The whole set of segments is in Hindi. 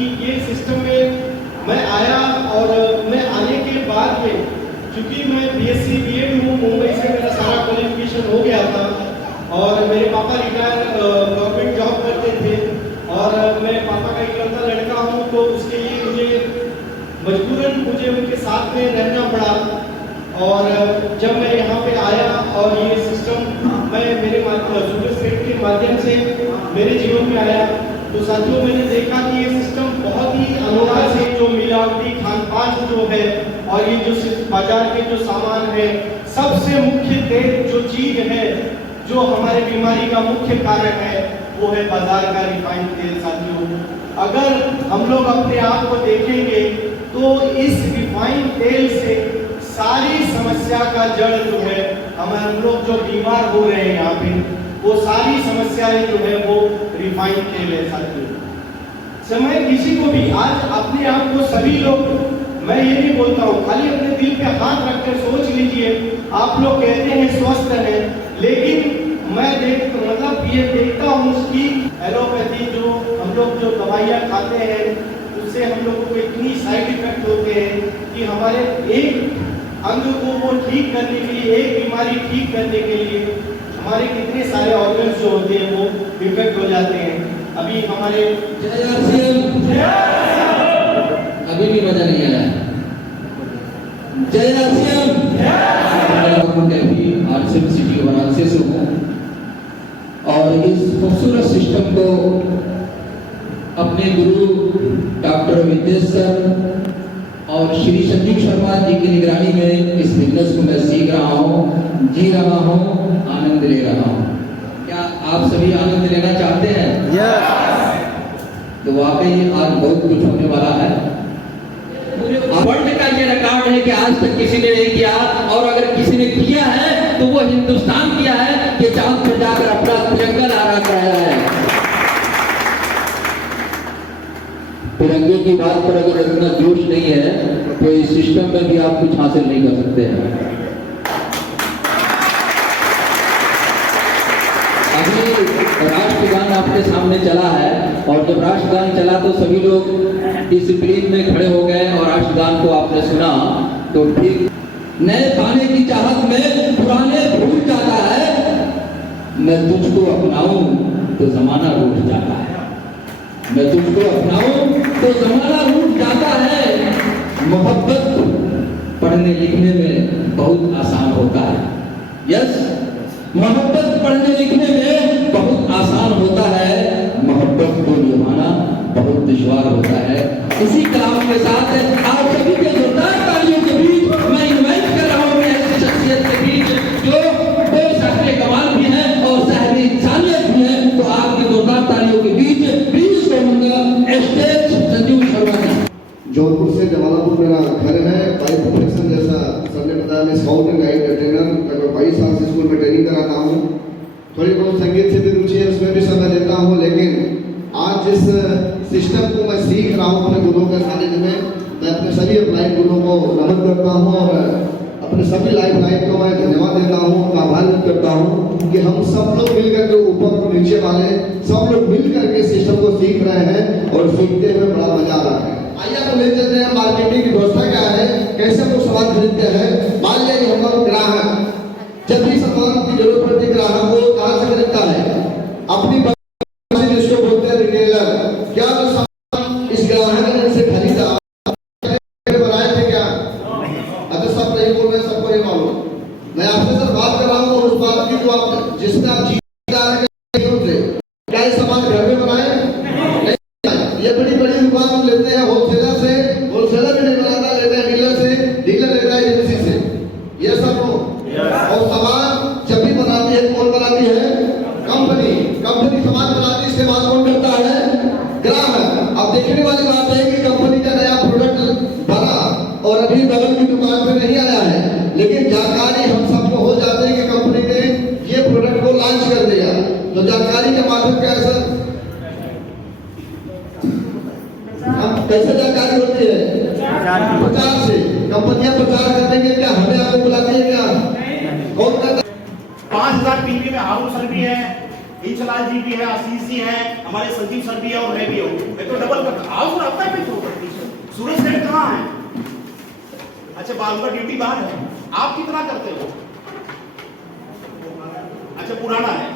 कि ये सिस्टम में मैं आया और मैं आने के बाद में चूँकि मैं BSc B.Ed हूँ, मुंबई से मेरा सारा क्वालिफिकेशन हो गया था और मेरे पापा रिटायर गवर्नमेंट जॉब करते थे और मैं पापा का इकलौता लड़का हूँ, तो उसके लिए मुझे उनके साथ में रहना पड़ा। और जब मैं यहाँ पे आया और ये सिस्टम मैं मेरे सुपर स्टेट के माध्यम से मेरे जीवन में आया, तो साथियों मैंने देखा कि ये सिस्टम बहुत ही अनोखा है। जो मिलावटी खान पान जो है और ये जो बाजार के जो सामान है, सबसे मुख्य तेल जो चीज है जो हमारे बीमारी का मुख्य कारण है, वो है बाजार का रिफाइंड तेल। साथियों, अगर हम लोग अपने आप को देखेंगे तो इस रिफाइंड तेल से सारी समस्या का जड़ जो है, हम लोग जो बीमार हो रहे हैं यहाँ पे, वो सारी समस्याएं जो है वो रिफाइंड तेल है। साथियों, समय किसी को भी आज अपने आप को सभी लोग, मैं ये नहीं बोलता हूँ, खाली अपने दिल पे हाथ रखकर सोच लीजिए, आप लोग कहते हैं स्वस्थ हैं, लेकिन मैं ये देखता हूँ कि एलोपैथी जो हम लोग जो दवाइयाँ खाते हैं, उससे हम लोगों को इतनी साइड इफेक्ट होते हैं कि हमारे एक अंग को वो ठीक करने के लिए, एक बीमारी ठीक करने के लिए हमारे कितने सारे ऑर्गन्स जो होते हैं वो इफेक्ट हो जाते हैं। अभी हमारे अभी भी मजा नहीं आया। जय आरसीएम सिटी वाराणसी से हूँ और इस खूबसूरत सिस्टम को अपने गुरु डॉक्टर विद्येश सर और श्री संजीव शर्मा जी की निगरानी में इस बिजनेस को मैं सीख रहा हूँ, जी रहा हूँ, आनंद ले रहा हूँ। क्या आप सभी आनंद लेना चाहते हैं? तो वाकई आज बहुत कुछ होने वाला है। वर्ल्ड का ये रिकॉर्ड है कि आज तक किसी ने नहीं किया, और अगर किसी ने किया है तो वो हिंदुस्तान किया है कि चांद पर जाकर अपना तिरंगा लहरा कराया है। तिरंगे की बात पर अगर इतना जोश नहीं है तो इस सिस्टम में भी आप कुछ हासिल नहीं कर सकते हैं। अभी राष्ट्रगान आपके सामने चला है और जब राष्ट्रगान चला तो सभी लोग डिसिप्लिन में खड़े हो गए और राष्ट्रगान को आपने सुना तो ठीक। नए पाने की चाहत में पुराने भूल जाता है, मैं तुझको अपनाऊं तो जमाना रूठ जाता है, मैं तुझको अपनाऊं तो जमाना रूठ जाता है। मोहब्बत पढ़ने लिखने में बहुत आसान होता है। यस, मोहब्बत पढ़ने लिखने में बहुत आसान होता है, मोहब्बत को निभाना बहुत दुश्वार होता है। इसी कलाम के साथ आप सभी के जोरदार तालियों के बीच मैं इनवाइट कर रहा हूँ ऐसी शख्सियत के बीच जो साहब कमाल भी है और साहब इंसानियत भी है, तो आपके जोरदार तालियों के बीच प्लीज कहूँगा स्टेज संजीव शर्मा जी। जौनपुर से जमालपुर मेरा घर है। बाई प्रोफेशन जैसा सबने बताया, मैं स्काउट एंड गाइड ट्रेनर लगभग 22 साल से स्कूल में ट्रेनिंग कराता हूँ। थोड़ी बहुत संगीत से भी रुचि है, उसमें भी समय देता हूँ, लेकिन आज जिस सिस्टम को मैं सीख रहा हूँ अपने गुरुओं के सानिध्य में, मैं अपने सभी अपलाइन गुरुओं को नमन करता हूँ और अपने सभी लाइफ लाइन को मैं धन्यवाद देता हूँ, आभार व्यक्त करता हूँ कि हम सब लोग मिलकर के ऊपर और नीचे वाले सब लोग मिलकर के सिस्टम को सीख रहे हैं और सीखते हुए बड़ा मजा आ रहा है। आइए आप ले चलते हैं मार्केटिंग की व्यवस्था क्या है, कैसे हम लोग सामान खरीदते हैं। मान लीजिए हम लोग ग्राहक जब भी सामान की जरूरत पड़ती है, ग्राहक को कहाँ से खरीदता है? अपनी जिसको बोलते हैं रिटेलर। क्या जो सामान इस ग्राहक ने से खरीदा बनाए थे क्या? अगर सब नहीं बोल रहे, सबको नहीं मालूम। मैं आपसे सर बात कर रहा हूँ और उस बात की जो आप जिसमें आप जीतदार क्या ये सामान घर में बनाए? ये बड़ी बड़ी दुकान लेते हैं होलसेलर से, होलसेलर भी नहीं बनाता, लेते हैं डीलर से, डीलर लेता है एजेंसी से। ये सब लोग और सामान जब भी बनाती है, कौन बनाती है? कंपनी। कंपनी सामान बनाती है, इस्तेमाल कौन करता है? ग्राहक। अब देखने वाली बात है कि कंपनी का नया प्रोडक्ट बना और अभी बगल की दुकान पे नहीं आया है, लेकिन जानकारी हम सबको हो जाते हैं कि कंपनी ने ये प्रोडक्ट को लॉन्च कर दिया। तो जानकारी के माध्यम क्या है सर? हम कैसे जानकारी होती है? प्रचार से। कंपनियां प्रचार करते हैं क्या? हमें आपको बुलाती है क्या? कौन करता है? 5000 टीवी में हाउस सर भी है, इंचलाल जी भी है, आशीष जी है, हमारे संजीव सर भी है और मैं भी हूँ। मैं तो डबल करता आओ सर, अपना भी थ्रो करती है। सूरज सेठ कहाँ है? अच्छा, बाल का ड्यूटी बाहर है। आप कितना करते हो? अच्छा, पुराना है।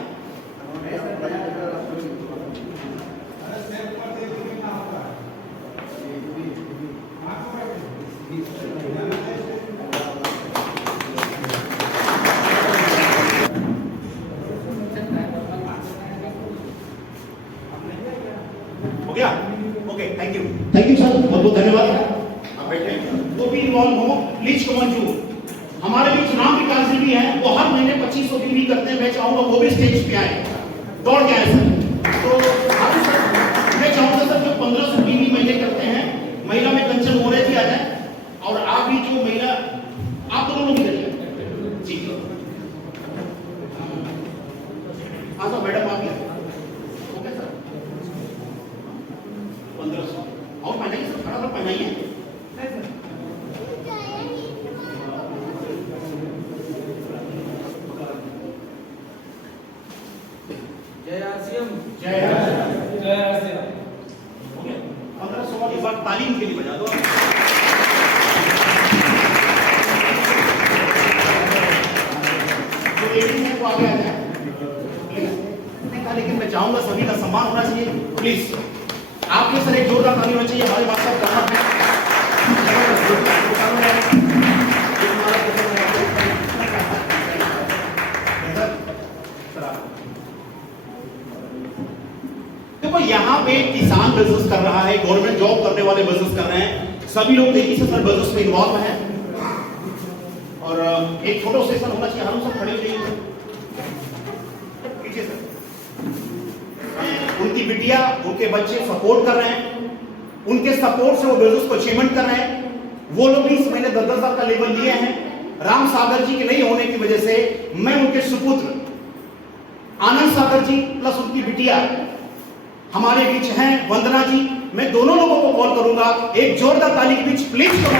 हो गया? ओके, थैंक यू सर, बहुत बहुत धन्यवाद। आप बैठे। वो भी इन्वॉल्व हो, प्लीज कम ऑन। हमारे बीच राम विकास जी भी हैं, वो हर महीने 2500 की भी करते हैं। मैं चाहूंगा वो भी स्टेज पे आए, दौड़ के आए सर। तो आप सर, मैं चाहूंगा सर जो 1500 की भी महीने करते हैं, महिला में कंचन मोरे जी आ जाए, और आप भी जो महिला, आप दोनों लोग करिए जी। हाँ सर, मैडम आप भी ओके सर। 1500 और पहनाइए सर, खड़ा सर पहनाइए। जय आसियम, जय जय आसियम। 1500 वाली बात तालीम के लिए बजा दो। जो लेडीज है वो आगे आ जाए प्लीज। लेकिन मैं चाहूंगा सभी का सम्मान होना चाहिए प्लीज। आपके सर एक जोरदार ताली होना चाहिए। हमारे पास सब करना है। देखो यहाँ पे किसान बिजनेस कर रहा है, गवर्नमेंट जॉब करने वाले बिजनेस कर रहे हैं, सभी लोग तेजी से सर बिजनेस में इन्वॉल्व हैं। और एक फोटो सेशन होना चाहिए। हम सब खड़े हो जाइए पीछे सर। उनकी बिटिया, उनके बच्चे सपोर्ट कर रहे हैं, उनके सपोर्ट से वो बिजनेस को अचीवमेंट कर रहे हैं। वो लोग भी इस महीने 10,000 का लेवल लिए हैं। राम सागर जी के नहीं होने की वजह से मैं उनके सुपुत्र आनंद सागर जी प्लस उनकी बिटिया हमारे बीच हैं, वंदना जी, मैं दोनों लोगों को कॉल करूंगा। एक जोरदार ताली के बीच प्लीज करो।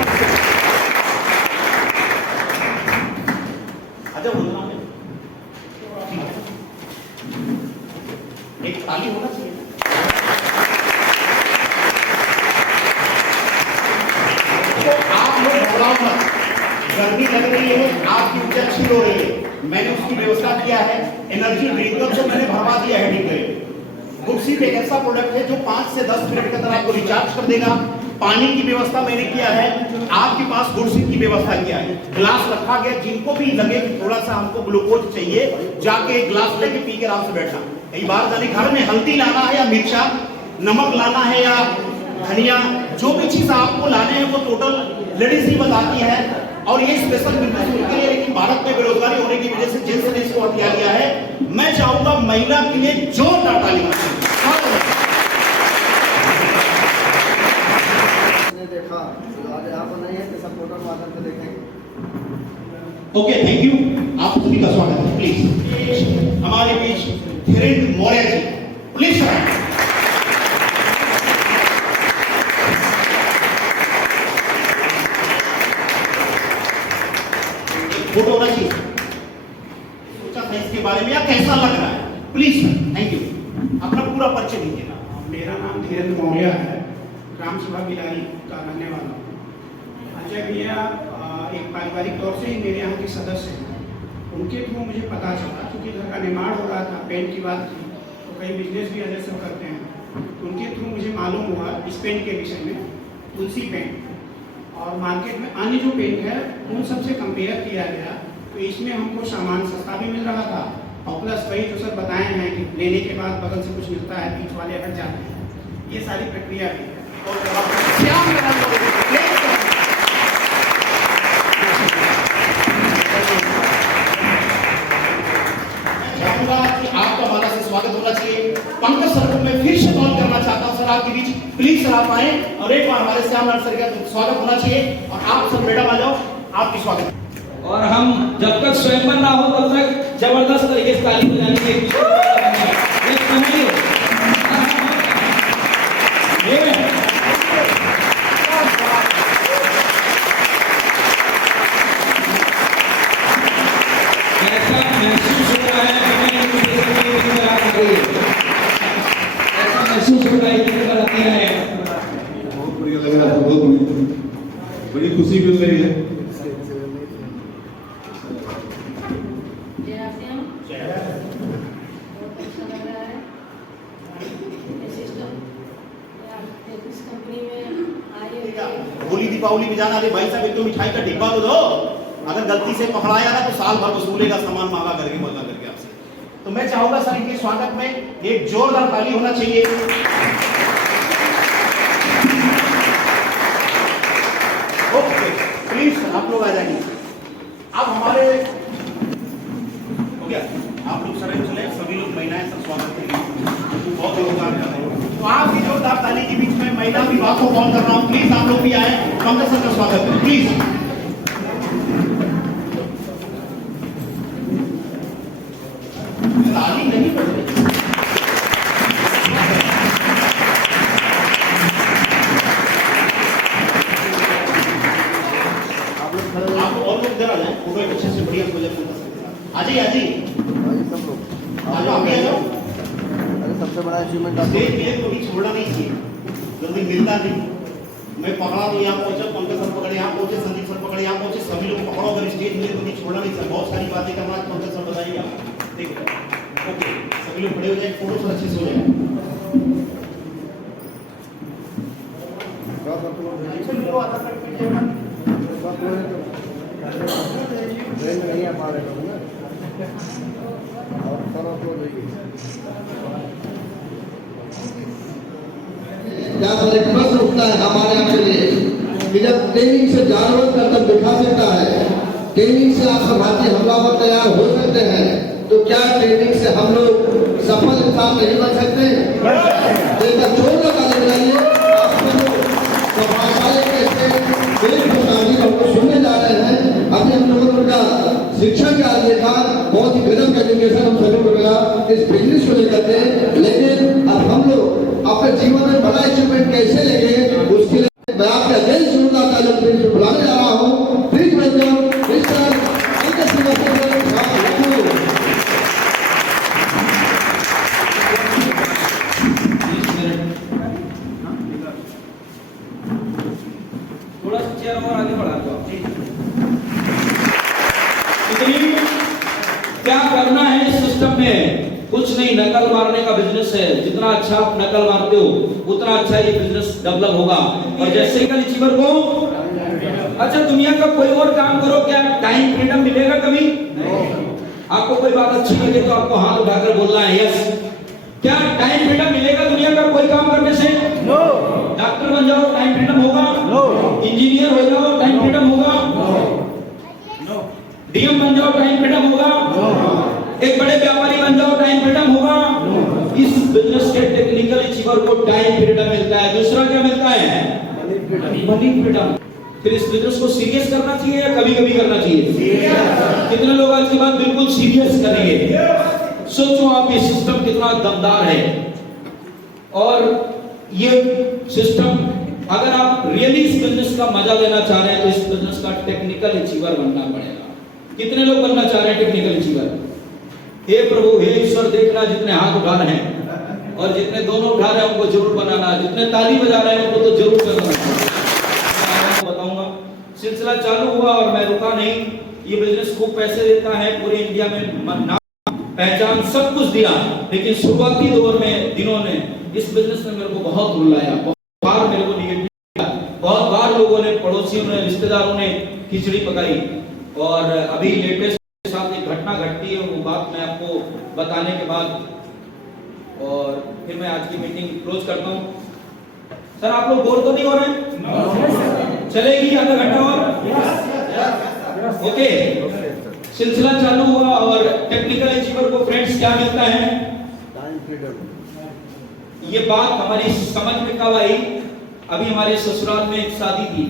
अच्छा, वंदना में एक ताली होना चाहिए। तो आप लोग घबराओ मत, गर्मी लग रही है, आपकी ऊर्जा छीन हो रही है, मैंने उसकी व्यवस्था किया है। एनर्जी ड्रिंकर को मैंने भरवा दिया है डिब्बे। गुडसीप एक ऐसा प्रोडक्ट है जो 5 से 10 मिनट के अंदर आपको रिचार्ज कर देगा। पानी की व्यवस्था मैंने किया है, आपके पास गुडसीप की व्यवस्था किया है। ग्लास रखा गया, जिनको भी लगे कि थोड़ा सा हमको ग्लूकोज चाहिए, जाके एक ग्लास लेके पी के आराम से बैठना। कई बार जाने घर में हल्दी लाना है या मिर्चा, नमक लाना है या धनिया, जो भी चीज आपको लाने हैं वो टोटल लेडीज ही बताती है। और ये स्पेशल बिजनेस उनके लिए, लेकिन भारत में बेरोजगारी होने की वजह से जेंट्स ने इसको हटिया लिया है। मैं चाहूंगा महिला के लिए जोरदार ताली देखा आज यहाँ पर नहीं है कि सब फोटो माध्यम से देखेंगे। Okay, thank you. आप सभी का स्वागत है। प्लीज हमारे बीच Dhirendra Maurya ji, please sir. Photo होना चाहिए। सोचा था इसके बारे में, या कैसा लग रहा है? Please sir, thank you. अपना पूरा परिचय दीजिए। मेरा नाम धीरेन्द्र मौर्य है, ग्राम सभा गिलाई का रहने वाला हूँ। अजय भैया एक पारिवारिक तौर से ही मेरे यहाँ के सदस्य हैं। उनके थ्रू मुझे पता चला, क्योंकि घर का निर्माण हो रहा था, पेंट की बात थी, तो कई बिजनेस भी अजय सब करते हैं। उनके थ्रू मुझे मालूम हुआ इस पेंट के विषय में, तुलसी पेंट, और मार्केट में अन्य जो पेंट है उन सबसे कंपेयर किया गया तो इसमें हमको सामान सस्ता भी मिल रहा था, और प्लस वही जो सर बताए हैं कि लेने के बाद बगल से कुछ मिलता है, बीच वाले हट जाते हैं, ये सारी प्रक्रिया भी है। चाहूंगा कि आपका हमारा से स्वागत होना चाहिए। पंकज सर को मैं फिर से कॉल करना चाहता हूं सर आपके बीच, प्लीज सर आप आए और एक बार हमारे श्याम लाल सर का स्वागत होना चाहिए। और आप सब मैडम आ जाओ, आपकी स्वागत। और हम जब तक स्वयंवर ना हो तब तक जबरदस्त तरीके से ताली बजाने की ऐसा महसूस हो रहा है कि किया है सिस्टम इस कंपनी में आए होली दीपावली में जाना, अरे भाई साहब एक तो मिठाई का डिब्बा तो दो, अगर गलती से पकड़ाया ना तो साल भर वसूलेगा सामान महंगा करके बोलना करके आपसे। तो मैं चाहूंगा सर इनके स्वागत में एक जोरदार ताली होना चाहिए। ओके प्लीज आप लोग आ जाइए। अब हमारे हो गया, आप लोग सर चले, सभी लोग महिलाएं सब स्वागत करेंगे, बहुत योगदान कर रहे हैं। तो आपकी जोरदार ताली के बीच में महिला विभाग को कॉल कर रहा हूँ, प्लीज आप लोग भी आए, पंकज सर का स्वागत करें प्लीज। ताली नहीं बज रही। आप और लोग जरा जाए, फोटो एक अच्छे से बढ़िया हो जाए। आ जाइए आ जाइए, सब लोग आ जाओ, आ जाओ। अरे सबसे बड़ा अचीवमेंट स्टेज मिले तो भी छोड़ना नहीं चाहिए, जल्दी मिलता नहीं। मैं पकड़ा तो यहाँ पहुंचा, पंकज सर पकड़े यहाँ पहुंचे, संदीप सर पकड़े यहाँ पहुंचे, सभी लोग पकड़ो, अगर स्टेज मिले तो भी छोड़ना नहीं चाहिए। बहुत सारी बातें करना, पंकज सर बताइए आप। देखो ओके, सभी लोग खड़े हो जाए, फोटो सर अच्छे से हो जाए। ट्रेन में नहीं आ पा रहे लोग ना, और सर आप लोग यहाँ पर एक प्रश्न उठता है हमारे आपके लिए कि जब ट्रेनिंग से जानवर करतब दिखा सकता है, ट्रेनिंग से आत्मघाती हमलावर तैयार हो सकते हैं, तो क्या ट्रेनिंग से हम लोग सफल इंसान नहीं बन सकते? देखकर जोर लगा लगाइए। हम लोग सुनने जा रहे हैं, अभी हम लोगों ने उनका शिक्षण का देखा, बहुत ही गजब का एजुकेशन हम सभी को मिला इस बिजनेस को लेकर के। लेकिन अब हम लोग अपने जीवन में बड़ा अचीवमेंट कैसे लेंगे, उसके लिए मैं आपका दिल सुनना ताल्लुक बुलाने जा रहा हूँ। प्लीज वेलकम मिस्टर थोड़ा सा चेयर और आगे बढ़ा दो आप। इतनी क्या करना है इस सिस्टम में? कुछ नहीं, नकल मारने का बिजनेस है। जितना अच्छा आप नकल मारते हो उतना अच्छा ये बिजनेस डेवलप होगा। और जैसे कल अचीवर को अच्छा दुनिया का कोई और काम करो, क्या टाइम फ्रीडम मिलेगा कभी? आपको कोई बात अच्छी लगे तो आपको हाथ उठाकर बोलना है यस। क्या टाइम फ्रीडम मिलेगा दुनिया का कोई काम करने से? नो। डॉक्टर बन जाओ टाइम फ्रीडम होगा? नो। इंजीनियर हो जाओ टाइम फ्रीडम होगा? नो। डीएम बन जाओ टाइम फ्रीडम होगा? नो। एक बड़े व्यापारी बन जाओ टाइम फ्रीडम होगा? नो। इस बिजनेस के टेक्निकल अचीवर को टाइम फ्रीडम मिलता है। दूसरा क्या मिलता है? Money freedom. फिर इस बिजनेस को सीरियस करना चाहिए या कभी कभी करना चाहिए? कितने लोग आज के बाद बिल्कुल सीरियस करेंगे? सोचो आप ये सिस्टम कितना दमदार है। और ये सिस्टम अगर आप रियली इस बिजनेस का मजा लेना चाह रहे हैं तो इस बिजनेस का टेक्निकल अचीवर बनना पड़ेगा। कितने लोग बनना चाह रहे हैं टेक्निकल अचीवर? हे प्रभु हे ईश्वर, देखना जितने हाथ उठा रहे हैं और जितने दोनों उठा रहे हैं उनको जरूर बनाना, जितने ताली बजा रहे हैं उनको तो जरूर करना। बताऊंगा, सिलसिला चालू हुआ और मैं रुका नहीं। ये बिजनेस खूब पैसे देता है, पूरे इंडिया में पहचान सब कुछ दिया, लेकिन शुरुआती दौर में दिनों ने इस बिजनेस ने मेरे को बहुत रुलाया, बहुत बार मेरे को निगेटिव किया, बहुत बार लोगों ने, पड़ोसियों ने, रिश्तेदारों ने खिचड़ी पकाई। और अभी लेटेस्ट के साथ एक घटना घटती है, वो बात मैं आपको बताने के बाद और फिर मैं आज की मीटिंग क्लोज करता हूँ। सर आप लोग बोर तो नहीं हो रहे हैं? चलेगी आधा घंटा और? ओके, सिलसिला चालू हुआ और टेक्निकल अचीवर को फ्रेंड्स क्या मिलता है? Time freedom. ये बात हमारी समझ में कब आई? अभी हमारे ससुराल में एक शादी थी,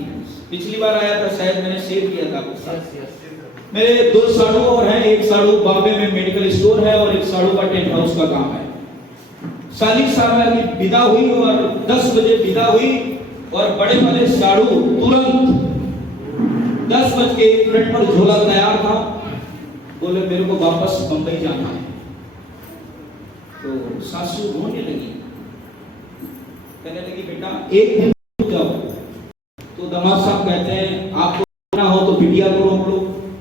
पिछली बार आया था शायद, मैंने शेयर किया था। मेरे 2 साड़ू और हैं, एक साड़ू बॉम्बे में मेडिकल स्टोर है और एक साड़ू का टेंट हाउस का काम है। शादी साहब की विदा हुई और 10 बजे विदा हुई और बड़े वाले साड़ू तुरंत 10:01 पर झोला तैयार था, बोले मेरे को वापस बंबई जाना है। तो सासू रोने लगी, कहने लगी बेटा एक दिन रुक जाओ। तो दामाद साहब कहते हैं आपको ना हो तो बिटिया को रोक लो,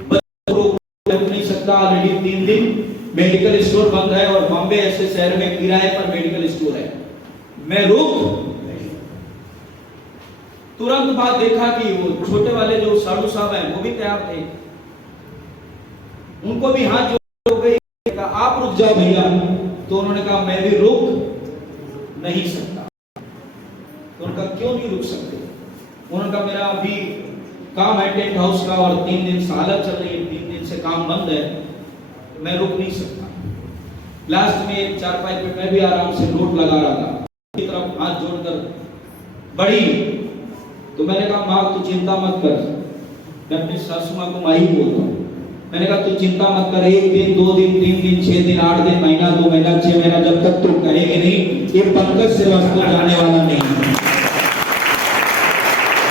बच्चे को रोक नहीं सकता, ऑलरेडी 3 दिन मेडिकल स्टोर बंद है और बॉम्बे ऐसे शहर में किराए पर मेडिकल स्टोर है, मैं रुक तुरंत बाद देखा कि वो छोटे वाले जो साधु साहब हैं वो भी तैयार थे, उनको भी हाथ जोड़ गई, कहा आप रुक जाओ भैया, तो उन्होंने कहा मैं भी रुक नहीं सकता। तो उनका क्यों नहीं रुक सकते? उन्होंने कहा मेरा अभी काम है टेंट हाउस का और 3 दिन से हालत चल रही है, 3 दिन से काम बंद है, मैं रुक नहीं सकता। लास्ट में एक चारपाई पे मैं भी आराम से नोट लगा रहा था, की तरफ हाथ जोड़कर बढ़ी, तो मैंने कहा माँ तू चिंता मत कर, मैं अपनी सासू माँ को माँ ही बोलता हूँ, मैंने कहा तू चिंता मत कर, 1 दिन 2 दिन 3 दिन 6 दिन 8 दिन महीना 2 महीना 6 महीना जब तक तू करेगी नहीं, ये पंकज से वास्तव जाने वाला नहीं।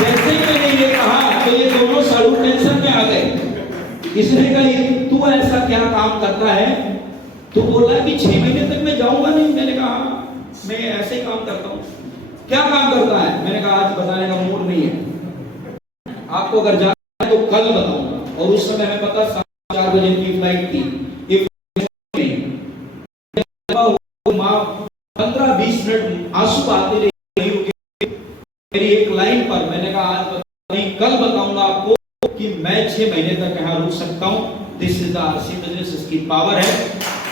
जैसे ही मैंने ये कहा तो ये दोनों साधु टेंशन में आ गए। इसने कहा तू ऐसा क्या काम करता है? तो बोला कि 6 महीने तक मैं जाऊंगा नहीं। मैंने कहा मैं ऐसे ही काम करता हूँ। क्या काम करता है? मैंने कहा आज बताने का मूड नहीं है, आपको अगर जाना है तो कल बताऊंगा। और उस समय हमें पता 4 बजे की फ्लाइट थी। माँ 15-20 मिनट आंसू आते रहे मेरी एक लाइन पर। मैंने कहा आज नहीं कल बताऊंगा आपको कि मैं 6 महीने तक यहाँ रुक सकता हूँ। This is the RC business, इसकी पावर है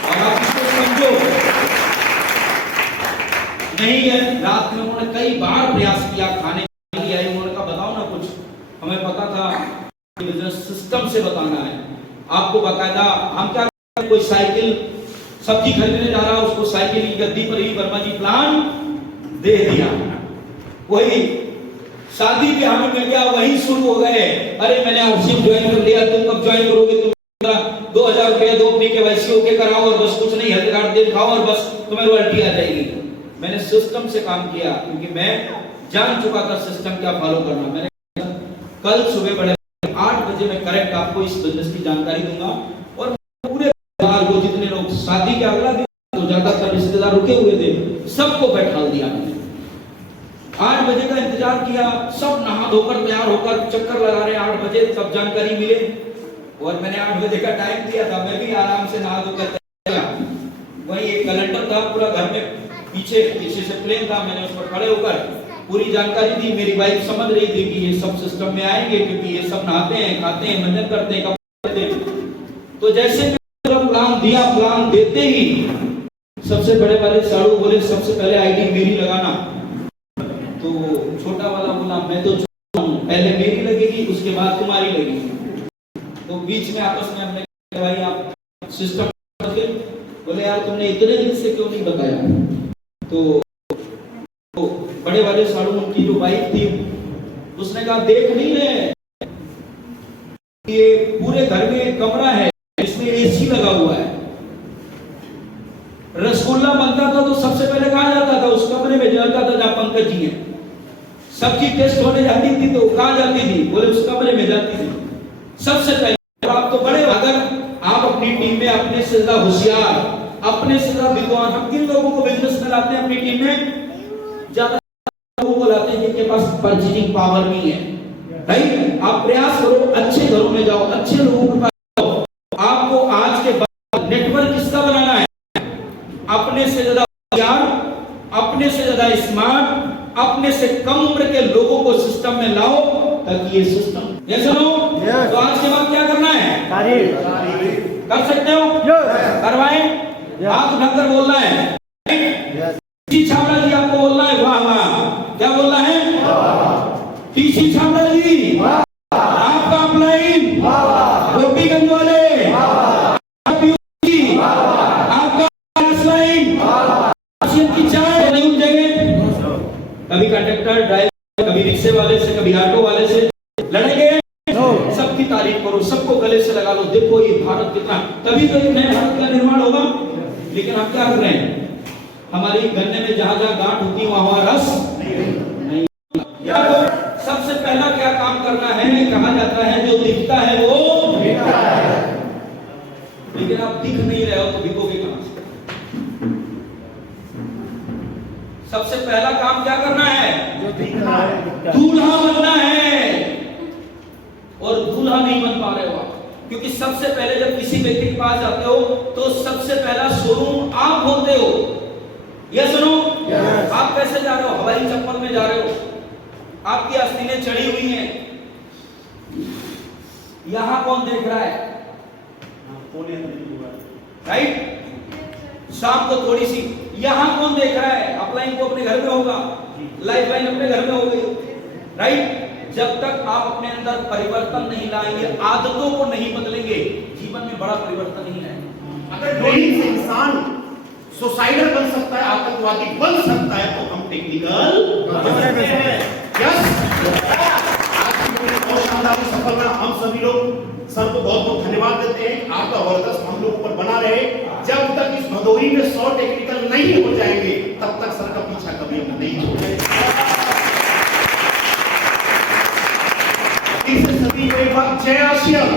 और आप इसको समझो। नहीं है, रात में उन्होंने कई बार प्रयास किया, खाने के लिए आए, उन्होंने कहा बताओ ना कुछ। हमें पता था बिजनेस सिस्टम से बताना है आपको बाकायदा। हम क्या, कोई साइकिल सब्जी खरीदने जा रहा, उसको साइकिल की गद्दी पर ही वर्मा जी प्लान दे दिया। वही शादी ब्याह में मिल गया, वही शुरू हो गए। अरे मैंने आरसीएम ज्वाइन कर लिया, तुम कब ज्वाइन करोगे? तुम 2000 रुपया दो, अपनी केवाईसी ओके कराओ और बस कुछ नहीं, हेल्थ कार्ड दिखाओ और बस तुम्हें रॉयल्टी आ जाएगी। मैंने सिस्टम से काम किया क्योंकि मैं जान चुका था सिस्टम क्या फॉलो करना। मैंने कल सुबह बड़े 8 बजे मैं करेक्ट आपको इस बिजनेस की जानकारी दूंगा और पूरे परिवार को, जितने लोग शादी के अगला दिन तो ज्यादातर रिश्तेदार रुके हुए थे, सबको बैठा दिया। मैंने 8 बजे का इंतजार किया, सब नहा धोकर तैयार होकर चक्कर लगा रहे हैं 8 बजे, तब जानकारी मिले। और मैंने 8 बजे का टाइम दिया था, मैं भी आराम से नहा धोकर वही एक कैलेंडर था पूरा घर में, पीछे से प्लेन था, मैंने उस पर खड़े होकर पूरी जानकारी दी। मेरी वाइफ समझ रही थी कि ये सब सिस्टम में आएंगे क्योंकि ये सब नहाते हैं, खाते हैं, मंजन करते हैं, कपड़े देते हैं। तो जैसे मैंने प्लान दिया, प्लान देते ही सबसे बड़े वाले साड़ू बोले सबसे पहले आईडी मेरी लगाना। तो छोटा वाला बोला मैं तो छोटा हूं, पहले मेरी लगेगी उसके बाद तुम्हारी लगेगी। तो बीच में आपस में हमने कहा भाई आप सिस्टम बोले यार तुमने इतने दिन से क्यों नहीं बताया? तो बड़े वाले साड़ू उनकी जो वाइफ थी उसने कहा देख नहीं रहे ये पूरे घर में एक कमरा है इसमें एसी लगा हुआ है, रसगुल्ला बनता था तो सबसे पहले कहा जाता था उस कमरे में जाता था जहां पंकज जी है, सब्जी टेस्ट होने जाती थी तो कहां जाती थी? बोले उस कमरे में जाती थी सबसे पहले। आप तो बड़े, अगर आप अपनी टीम में अपने से ज्यादा होशियार, अपने से ज्यादा विद्वान, हम किन लोगों को बिजनेस में लाते हैं अपनी टीम में? ज्यादा लोगों को लाते हैं जिनके पास परचेजिंग पावर नहीं है। राइट? आप प्रयास करो, अच्छे घरों में जाओ, अच्छे लोगों के पास जाओ। आपको आज के बाद नेटवर्क किसका बनाना है? अपने से ज्यादा होशियार, अपने से ज्यादा स्मार्ट, अपने से कम उम्र के लोगों को सिस्टम में लाओ ताकि ये सिस्टम तो आज के बाद क्या करना है? कर सकते हो? करवाएं? हाथ उठाकर बोलना है। टीसी छाबड़ा जी आपको बोलना है वाह वाह। क्या बोलना है? टीसी छाबड़ा जी आपका अपलाइन, गोपीगंज वाले आपका लाइन, की चाय नहीं उठेंगे। कभी कंडक्टर, ड्राइवर, कभी रिक्शे वाले से, कभी ऑटो वाले से लड़ेंगे? सबकी तारीफ करो, सबको गले से लगा लो, देखो ये भारत कितना, तभी तो एक नए भारत का निर्माण होगा। लेकिन हम क्या कर रहे हैं? हमारी गन्ने में जहां जहां गांठ होती है वहां रस नहीं। सबसे पहला क्या काम करना है? कहा जाता है जो दिखता है वो बिकता है। लेकिन आप दिख नहीं रहे हो तो बिकोगे कहां से? सबसे पहला काम क्या करना है? दूल्हा बनना है। और दूल्हा नहीं बन पा रहे हो आप, क्योंकि सबसे पहले जब किसी व्यक्ति के पास जाते हो तो सबसे पहला शोरूम आप होते हो। ये सुनो, आप कैसे जा रहे हो? हवाई चप्पल में जा रहे हो, आपकी आस्तीनें चढ़ी हुई हैं। यहां कौन देख रहा है? राइट, शाम को थोड़ी सी यहां कौन देख रहा है? अपलाइन को अपने घर में होगा, लाइफ लाइन अपने घर में हो गई। राइट, जब तक आप अपने अंदर परिवर्तन नहीं लाएंगे, आदतों को नहीं बदलेंगे, जीवन में बड़ा परिवर्तन नहीं आएगा। अगर ड्रीम से इंसान सुसाइडर बन सकता है, आतंकवादी बन सकता है, तो हम टेक्निकल बन सकते हैं। यस, आज की मीटिंग बहुत शानदार सफल रहा। हम सभी लोग सर को बहुत बहुत धन्यवाद देते हैं। आपका वर्चस्व हम लोग पर बना रहे। जब तक इस भदोही में 100 टेक्निकल नहीं हो जाएंगे, तब तक सर का पीछा कभी हम नहीं छोड़ेंगे। सभी को एक बार जय श्री राम।